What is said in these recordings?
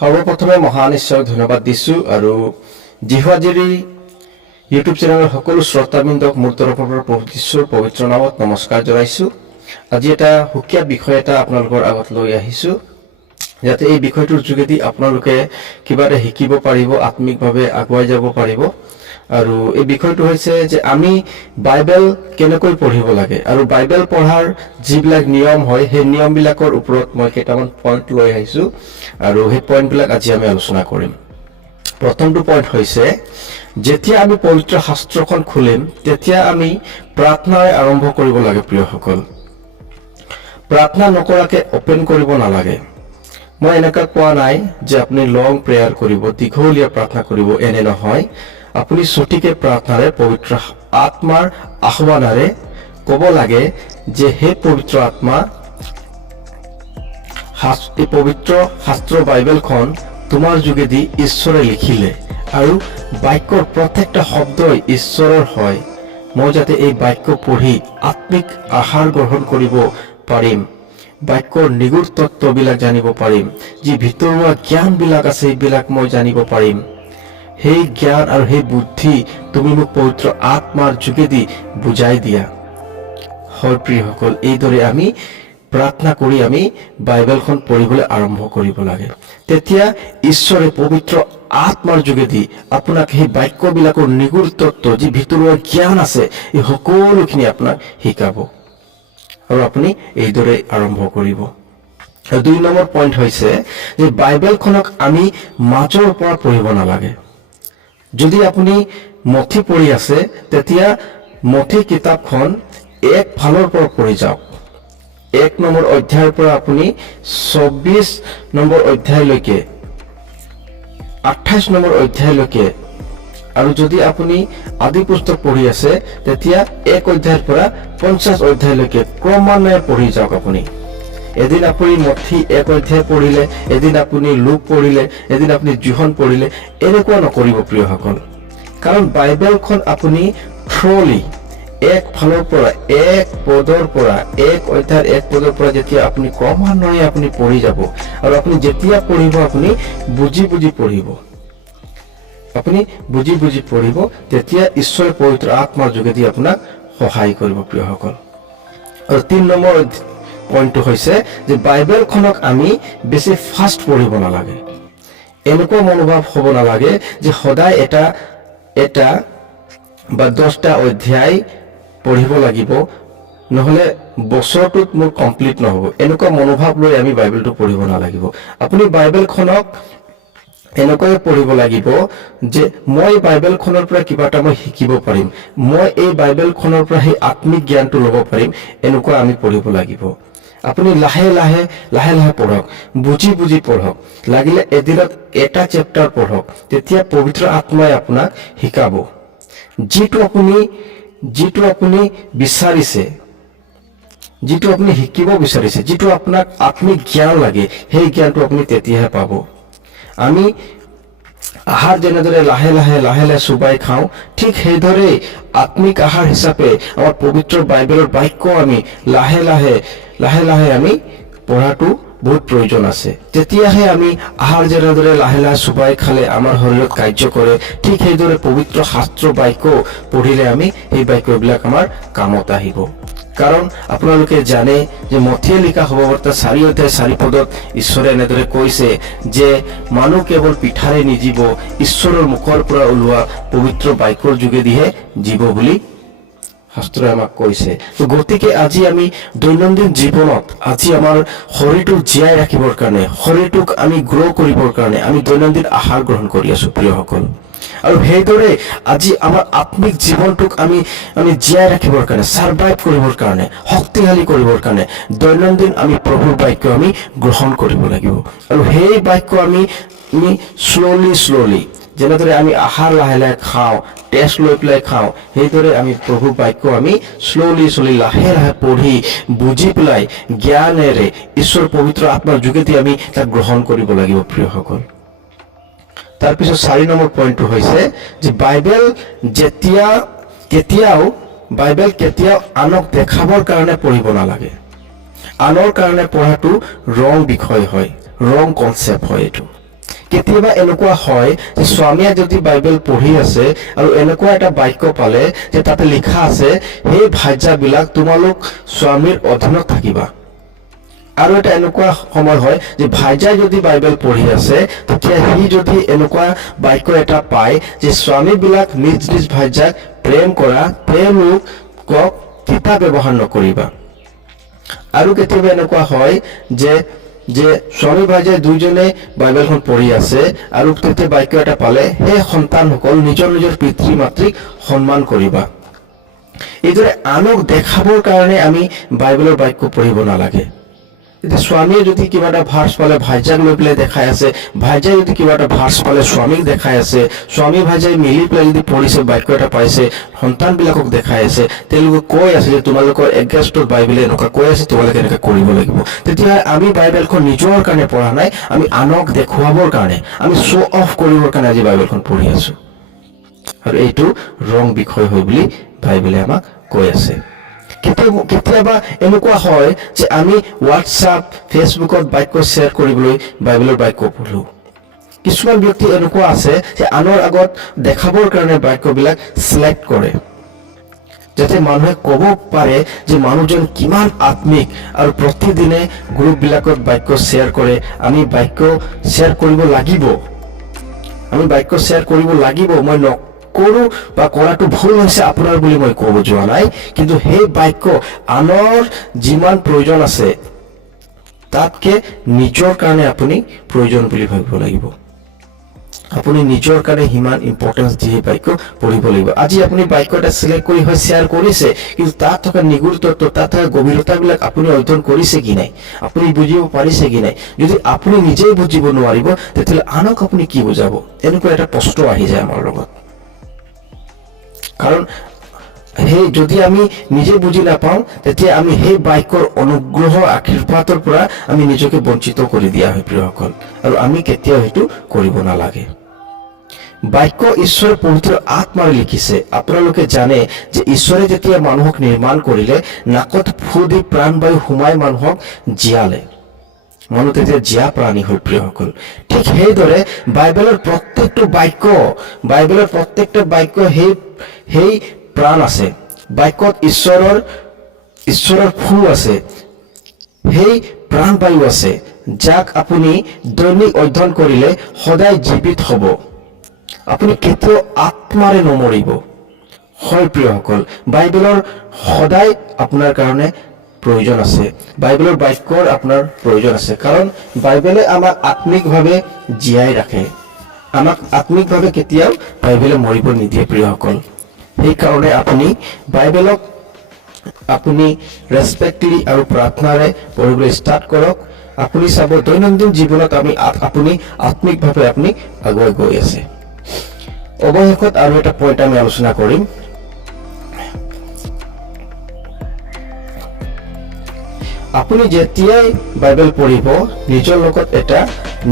সৰ্বপ্ৰথমে মহান ঈশ্বৰক ধন্যবাদ দিছোঁ আৰু জিহুৱাজিৰি ইউটিউব চেনেলৰ সকলো শ্ৰোতাবৃন্দক মোৰ তৰফৰ পৰা প্ৰভু যীশুৰ পবিত্ৰ নামত নমস্কাৰ জনাইছোঁ। আজি এটা সুকীয়া বিষয় এটা আপোনালোকৰ আগত লৈ আহিছোঁ, যাতে এই বিষয়টোৰ যোগেদি আপোনালোকে কিবা এটা শিকিব পাৰিব, আত্মিকভাৱে আগুৱাই যাব পাৰিব। আৰু এই বিষয়টো হৈছে যে আমি বাইবেল কেনেকৈ পঢ়িব লাগে আৰু বাইবেল পঢ়াৰ যিবিলাক নিয়ম হয় সেই নিয়মবিলাকৰ ওপৰত মই কেইটামান পইণ্ট লৈ আহিছোঁ আৰু সেই পইণ্টবিলাক আজি আমি আলোচনা কৰিম। প্ৰথমটো পইণ্ট হৈছে, যেতিয়া আমি পবিত্ৰ শাস্ত্ৰখন খুলিম তেতিয়া আমি প্ৰাৰ্থনাৰে আৰম্ভ কৰিব লাগে। প্ৰিয়সকল, প্ৰাৰ্থনা নকৰাকে অপেন কৰিব নালাগে। মই এনেকুৱা কোৱা নাই যে আপুনি লং প্ৰেয়াৰ কৰিব, দীঘলীয়া প্ৰাৰ্থনা কৰিব, এনে নহয়। আপুনি সঠিকে প্ৰাৰ্থনাৰে পবিত্ৰ আত্মাৰ আহ্বানেৰে ক'ব লাগে যে হে পবিত্ৰ আত্মা, এই পবিত্ৰ শাস্ত্ৰ বাইবেলখন তোমাৰ যোগেদি ঈশ্বৰে লিখিলে আৰু বাক্যৰ প্ৰত্যেকটা শব্দই ঈশ্বৰৰ হয়। মই যাতে এই বাক্য পঢ়ি আত্মিক আহাৰ গ্ৰহণ কৰিব পাৰিম, বাক্যৰ নিগুড় তত্ত্ববিলাক জানিব পাৰিম, যি ভিতৰুৱা জ্ঞানবিলাক আছে সেইবিলাক মই জানিব পাৰিম। সেই জ্ঞান আৰু সেই বুদ্ধি তুমি মোক পবিত্ৰ আত্মাৰ যোগেদি বুজাই দিয়া। হয় প্ৰিয়সকল, এইদৰে আমি প্ৰাৰ্থনা কৰি আমি বাইবেলখন পঢ়িবলৈ আৰম্ভ কৰিব লাগে। তেতিয়া ঈশ্বৰে পবিত্ৰ আত্মাৰ যোগেদি আপোনাক সেই বাক্যবিলাকৰ নিগুড় তত্ত্ব, যি ভিতৰুৱা জ্ঞান আছে, এই সকলোখিনি আপোনাক শিকাব আৰু আপুনি এইদৰে আৰম্ভ কৰিব। আৰু 2 নম্বৰ পইণ্ট হৈছে যে বাইবেলখনক আমি মাজৰ পৰা পঢ়িব নালাগে। যদি আপুনি মঠি পঢ়ি আছে তেতিয়া মঠি কিতাপখন এক ফালৰ পৰা পঢ়ি যাওক। 1 নম্বৰ অধ্যায়ৰ পৰা আপুনি 24 নম্বৰ অধ্যায়লৈকে, 28 নম্বৰ অধ্যায়লৈকে, আৰু যদি আপুনি আদি পুস্তক পঢ়ি আছে তেতিয়া 1 অধ্যায়ৰ পৰা 50 অধ্যায়লৈকে ক্ৰমান্বয়ে পঢ়ি যাওক। আপুনি এদিন আপুনি মঠি 1 অধ্যায় পঢ়িলে, এদিন আপুনি লুক পঢ়িলে, এদিন আপুনি যোহন পঢ়িলে, এনেকুৱা নকৰিব প্ৰিয়সকল। কাৰণ বাইবেলখন আপুনি থ্ৰলি এক ফালৰ পৰা, এক পদৰ পৰা, 1 অধ্যায়ৰ 1 পদৰ পৰা যেতিয়া আপুনি ক্ৰমান্বয়ে আপুনি পঢ়ি যাব আৰু আপুনি যেতিয়া পঢ়িব আপুনি বুজি বুজি পঢ়িব, আপুনি বুজি বুজি পঢ়িব, তেতিয়া ঈশ্বৰৰ পবিত্ৰ আত্মাৰ যোগেদি আপোনাক সহায় কৰিব প্ৰিয়সকল। আৰু 3 নম্বৰ পইণ্টটো হৈছে যে বাইবেলখনক আমি বেছি ফাষ্ট পঢ়িব নালাগে। এনেকুৱা মনোভাৱ হ'ব নালাগে যে সদায় এটা বা 10টা অধ্যায় পঢ়িব লাগিব, নহ'লে বছৰটোত মোৰ কমপ্লিট নহ'ব। এনেকুৱা মনোভাৱ লৈ আমি বাইবেলটো পঢ়িব নালাগিব। আপুনি বাইবেলখনক এনেকৈ পঢ়িব লাগিব যে মই বাইবেলখনৰ পৰা কিবা এটা মই শিকিব পাৰিম, মই এই বাইবেলখনৰ পৰা সেই আত্মিক জ্ঞানটো ল'ব পাৰিম, এনেকুৱা আমি পঢ়িব লাগিব। আপুনি লাহে লাহে পঢ়ক, বুজি বুজি পঢ়ক, লাগিলে এদিনত এটা চেপ্টাৰ পঢ়ক, তেতিয়া পবিত্ৰ আত্মাই আপোনাক শিকাব। যিটো আপুনি বিচাৰিছে, যিটো আপুনি শিকিব বিচাৰিছে, যিটো আপোনাক আত্মিক জ্ঞান লাগে, সেই জ্ঞানটো আপুনি তেতিয়াহে পাব। আমি আহাৰ যেনেদৰে লাহে লাহে চুবাই খাওঁ, ঠিক সেইদৰে আত্মিক আহাৰ হিচাপে আমাৰ পবিত্ৰ বাইবেলৰ বাক্য আমি লাহে লাহে আমি পঢ়াটো বহুত প্ৰয়োজন আছে। তেতিয়াহে আমি আহাৰ যেনেদৰে লাহে চুবাই খালে আমাৰ শৰীৰত কাৰ্য কৰে, ঠিক সেইদৰে পবিত্ৰ শাস্ত্ৰ বাক্য পঢ়িলে আমি সেই বাক্যবিলাক আমাৰ কামত আহিব। কাৰণ আপোনালোকে জানে যে মথিয়ে লিখা শুভবাৰ্তা 4 অধ্যায় 4 পদত ঈশ্বৰে এনেদৰে কৈছে যে মানুহ কেৱল পিঠাৰে নিজিব, ঈশ্বৰৰ মুখৰ পৰা ওলোৱা পবিত্ৰ বাক্যৰ যোগেদিহে জীৱ বুলি শাস্ত্ৰই আমাক কৈছে। গতিকে আজি আমি দৈনন্দিন জীৱনত, আজি আমাৰ শৰীৰটোক জীয়াই ৰাখিবৰ কাৰণে, শৰীৰটোক আমি গ্ৰ' কৰিবৰ কাৰণে আমি দৈনন্দিন আহাৰ গ্ৰহণ কৰি আছো প্ৰিয়সকল। আৰু সেইদৰে আজি আমাৰ আত্মিক জীৱনটোক আমি জীয়াই ৰাখিবৰ কাৰণে, ছাৰ্ভাইভ কৰিবৰ কাৰণে, শক্তিশালী কৰিবৰ কাৰণে দৈনন্দিন আমি প্ৰভুৰ বাক্য আমি গ্ৰহণ কৰিব লাগিব। আৰু সেই বাক্য আমি শ্ল'লি যেনেদৰে আমি আহাৰ লাহে খাওঁ, টেষ্ট লৈ পেলাই খাওঁ, সেইদৰে আমি প্ৰভুৰ বাক্য আমি শ্ল'লি লাহে পঢ়ি বুজি পেলাই জ্ঞানেৰে ঈশ্বৰৰ পবিত্ৰ আত্মাৰ যোগেদি আমি তাক গ্ৰহণ কৰিব লাগিব প্ৰিয়সকল। তাৰপিছত 4 নম্বৰ পইণ্টটো হৈছে যে বাইবেল কেতিয়াও আনক দেখাবৰ কাৰণে পঢ়িব নালাগে। আনৰ কাৰণে পঢ়াটো ৰং বিষয় হয়, ৰং কনচেপ্ট হয়। এইটো কেতিয়াবা এনেকুৱা হয় যে স্বামীয়ে যদি বাইবেল পঢ়ি আছে আৰু এনেকুৱা এটা বাক্য পালে যে তাতে লিখা আছে সেই ভাৰ্যাবিলাক তোমালোক স্বামীৰ অধীনত থাকিবা। আৰু এটা এনেকুৱা সময় হয় যে ভাৰ্যাই যদি বাইবেল পঢ়ি আছে তেতিয়া সি যদি এনেকুৱা বাক্য এটা পায় যে স্বামীবিলাক নিজ নিজ ভাৰ্যাক প্ৰেম কৰা, তেওঁলোকক তিতা ব্যৱহাৰ নকৰিবা। আৰু কেতিয়াবা এনেকুৱা হয় যে স্বামী ভাৰ্যাই দুইজনে বাইবেলখন পঢ়ি আছে আৰু তেতিয়া বাক্য এটা পালে সেই সন্তানসকল নিজৰ নিজৰ পিতৃ মাতৃক সন্মান কৰিবা। এইদৰে আনক দেখাবৰ কাৰণে আমি বাইবেলৰ বাক্য পঢ়িব নালাগে। এতিয়া স্বামীয়ে যদি কিবা এটা ভাৰ্চ পালে ভাৰ্যাক লৈ পেলাই দেখাই আছে, ভাৰ্যাই যদি কিবা এটা ভাৰ্চ পালে স্বামীক দেখাই আছে, স্বামী ভাৰ্যাই মিলি পেলাই যদি পঢ়িছে বাক্য এটা পাইছে সন্তানবিলাকক দেখাই আছে, তেওঁলোকে কৈ আছে যে তোমালোকৰ এগেইনষ্টত বাইবেলে এনেকুৱা কৈ আছে, তোমালোকে এনেকুৱা কৰিব লাগিব। তেতিয়া আমি বাইবেলখন নিজৰ কাৰণে পঢ়া নাই, আমি আনক দেখুৱাবৰ কাৰণে, আমি শ্ব' অফ কৰিবৰ কাৰণে আজি বাইবেলখন পঢ়ি আছো। আৰু এইটো ৰং বিষয় হয় বুলি বাইবেলে আমাক কৈ আছে। কেতিয়াবা এনেকুৱা হয় যে আমি হোৱাটছআপ, ফেচবুকত বাক্য শ্বেয়াৰ কৰিবলৈ বাইবেলৰ বাক্য পঢ়ো। কিছুমান ব্যক্তি এনেকুৱা আছে যে আনৰ আগত দেখাবৰ কাৰণে বাক্যবিলাক চিলেক্ট কৰে, যাতে মানুহে ক'ব পাৰে যে মানুহজন কিমান আত্মিক আৰু প্ৰতিদিনে গ্ৰুপবিলাকত বাক্য শ্বেয়াৰ কৰে। আমি বাক্য শ্বেয়াৰ কৰিব লাগিব, আমি বাক্য শ্বেয়াৰ কৰিব লাগিব। মই নকৰো বা কৰাটো ভুল হৈছে আপোনাৰ বুলি মই ক'ব যোৱা নাই, কিন্তু সেই বাক্য আনৰ যিমান প্ৰয়োজন আছে তাতকে নিজৰ কাৰণে আপুনি প্ৰয়োজন বুলি ভাবিব লাগিব। আপুনি নিজৰ কাৰণে সিমান ইম্পৰ্টেঞ্চ দি সেই বাক্য পঢ়িব লাগিব। আজি আপুনি বাক্য এটা চিলেক্ট কৰি হয় শ্বেয়াৰ কৰিছে, কিন্তু তাত থকা নিগুড় তত্ত্ব, তাত থকা গভীৰতাবিলাক আপুনি অধ্যয়ন কৰিছে কি নাই, আপুনি বুজিব পাৰিছে কি নাই। যদি আপুনি নিজেই বুজিব নোৱাৰিব তেতিয়াহ'লে আনক আপুনি কি বুজাব? এনেকুৱা এটা প্ৰশ্ন আহি যায় আমাৰ লগত। কাৰণ সেই যদি আমি নিজে বুজি নাপাওঁ তেতিয়া আমি সেই বাক্যৰ অনুগ্ৰহ আশীৰ্বাদৰ পৰা আমি নিজকে বঞ্চিত কৰি দিয়া হয় প্ৰিয়সকল, আৰু আমি কেতিয়াও সেইটো কৰিব নালাগে। বাক্য ঈশ্বৰে পবিত্ৰ আত্মাৰে লিখিছে। আপোনালোকে জানে যে ঈশ্বৰে যেতিয়া মানুহক নিৰ্মাণ কৰিলে নাকত ফু দি প্ৰাণবায়ু সোমাই মানুহক জীয়ালে, মানুহ তেতিয়া জীয়া প্ৰাণী হ'ল প্ৰিয়সকল। ঠিক সেইদৰে বাইবেলৰ প্ৰত্যেকটো বাক্য সেই প্ৰাণ আছে। বাক্যত ঈশ্বৰৰ ফু আছে, সেই প্ৰাণবায়ু আছে, যাক আপুনি দৈনিক অধ্যয়ন কৰিলে সদায় জীৱিত হ'ব। আপুনি কেতিয়াও আত্মাৰে নমৰিব। হয় প্ৰিয়সকল, বাইবেলৰ সদায় আপোনাৰ কাৰণে প্ৰয়োজন আছে, বাইবেলৰ বাক্যৰ আপোনাৰ প্ৰয়োজন আছে। কাৰণ বাইবেলে আমাক আত্মিকভাৱে জীয়াই ৰাখে, আমাক আত্মিকভাৱে কেতিয়াও বাইবেলে মৰিব নিদিয়ে প্ৰিয়সকল। সেইকাৰণে আপুনি বাইবেলক আপুনি ৰেচপেক্টলি আৰু প্ৰাৰ্থনাৰে পঢ়িবলৈ ষ্টাৰ্ট কৰক। আপুনি চাব দৈনন্দিন জীৱনত আপুনি আত্মিকভাৱে আপুনি আগুৱাই গৈ আছে। অৱশেষত আৰু এটা পইণ্ট আমি আলোচনা কৰিম। আপুনি যেতিয়াই বাইবেল পঢ়িব নিজৰ লগত এটা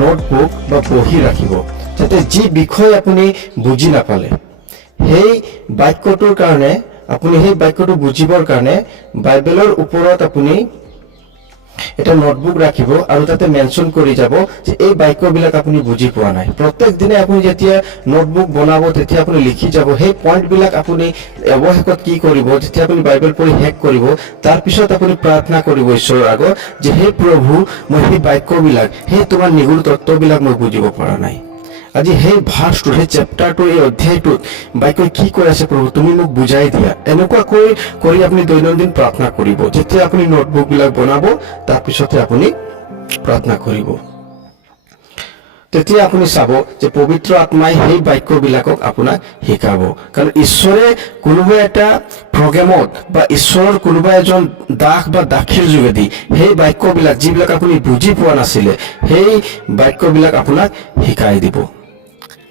নোটবুক বা বহি ৰাখিব, যাতে যি বিষয় আপুনি বুজি নাপালে সেই বাক্যটোৰ কাৰণে আপুনি সেই বাক্যটো বুজিবৰ কাৰণে বাইবেলৰ ওপৰত আপুনি এটা নোটবুক ৰাখিব আৰু তাতে মেনশ্যন কৰি যাব যে এই বাক্যবিলাক আপুনি বুজি পোৱা নাই। প্ৰত্যেক দিনে আপুনি যেতিয়া নোটবুক বনাব তেতিয়া আপুনি লিখি যাব সেই পইণ্টবিলাক। আপুনি অৱশেষত কি কৰিব, যেতিয়া আপুনি বাইবেল পঢ়ি শেষ কৰিব তাৰপিছত আপুনি প্ৰাৰ্থনা কৰিব ঈশ্বৰৰ আগত যে হে প্ৰভু, মই সেই বাক্যবিলাক, সেই তোমাৰ নিগুড় তত্ত্ববিলাক মই বুজিব পৰা নাই। আজি সেই ভাৰ্চটো, সেই চেপ্টাৰটো, এই অধ্যায়টোত বাক্যই কি কৈ আছে প্ৰভু তুমি মোক বুজাই দিয়া। এনেকুৱা কৰি আপুনি দৈনন্দিন প্ৰাৰ্থনা কৰিব। যেতিয়া আপুনি নোটবুকবিলাক বনাব তাৰপিছতে আপুনি প্ৰাৰ্থনা কৰিব, তেতিয়া আপুনি চাব যে পবিত্ৰ আত্মাই সেই বাক্যবিলাকক আপোনাক শিকাব। কাৰণ ঈশ্বৰে কোনোবা এটা প্ৰগ্ৰেমত বা ঈশ্বৰৰ কোনোবা এজন দাস বা দাসীৰ যোগেদি সেই বাক্যবিলাক যিবিলাক আপুনি বুজি পোৱা নাছিলে সেই বাক্যবিলাক আপোনাক শিকাই দিব।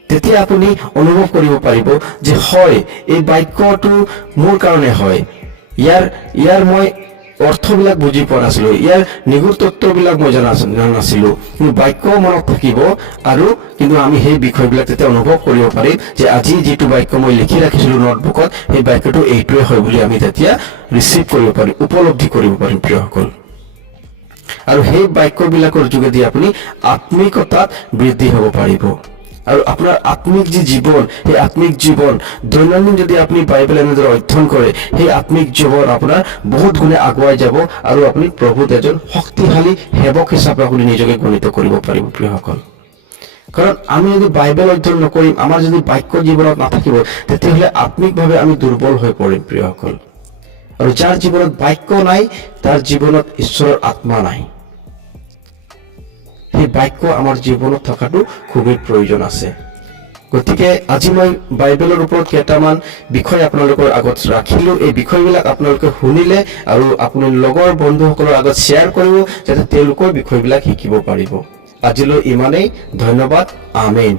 তেতিয়া আপুনি অনুভৱ কৰিব পাৰিব যে হয়, এই বাক্যটো মোৰ কাৰণে হয়, ইয়াৰ মই অৰ্থবিলাক বুজি পোৱা নাছিলো, ইয়াৰ নিগুড় তত্ত্ববিলাক মই জনা নাছিলো, কিন্তু বাক্য মনত থাকিব আৰু কিন্তু আমি সেই বিষয়বিলাক তেতিয়া অনুভৱ কৰিব পাৰিম যে আজি যিটো বাক্য মই লিখি ৰাখিছিলো নোটবুকত সেই বাক্যটো এইটোৱে হয় বুলি আমি তেতিয়া ৰিচিভ কৰিব পাৰিম, উপলব্ধি কৰিব পাৰিম প্ৰিয়সকল। আৰু সেই বাক্যবিলাকৰ যোগেদি আপুনি আত্মিকতাত বৃদ্ধি হ'ব পাৰিব আৰু আপোনাৰ আত্মিক যি জীৱন সেই আত্মিক জীৱন দৈনন্দিন যদি আপুনি বাইবেল এনেদৰে অধ্যয়ন কৰে সেই আত্মিক জীৱন আপোনাৰ বহুত গুণে আগুৱাই যাব আৰু আপুনি প্ৰভুত এজন শক্তিশালী সেৱক হিচাপে আপুনি নিজকে গণিত কৰিব পাৰিব প্ৰিয়সকল কাৰণ আমি যদি বাইবেল অধ্যয়ন নকৰিম আমাৰ যদি বাক্য জীৱনত নাথাকিব তেতিয়াহ'লে আত্মিকভাৱে আমি দুৰ্বল হৈ পৰিম প্ৰিয়সকল আৰু যাৰ জীৱনত বাক্য নাই তাৰ জীৱনত ঈশ্বৰৰ আত্মা নাই সেই বাক্য আমাৰ জীৱনত থকাটো খুবেই প্ৰয়োজন আছে গতিকে আজি মই বাইবেলৰ ওপৰত কেইটামান বিষয় আপোনালোকৰ আগত ৰাখিলোঁ এই বিষয়বিলাক আপোনালোকে শুনিলে আৰু আপোনাৰ লগৰ বন্ধুসকলৰ আগত শ্বেয়াৰ কৰিব যাতে তেওঁলোকৰ বিষয়বিলাক শিকিব পাৰিব আজিলৈ ইমানেই ধন্যবাদ আমেন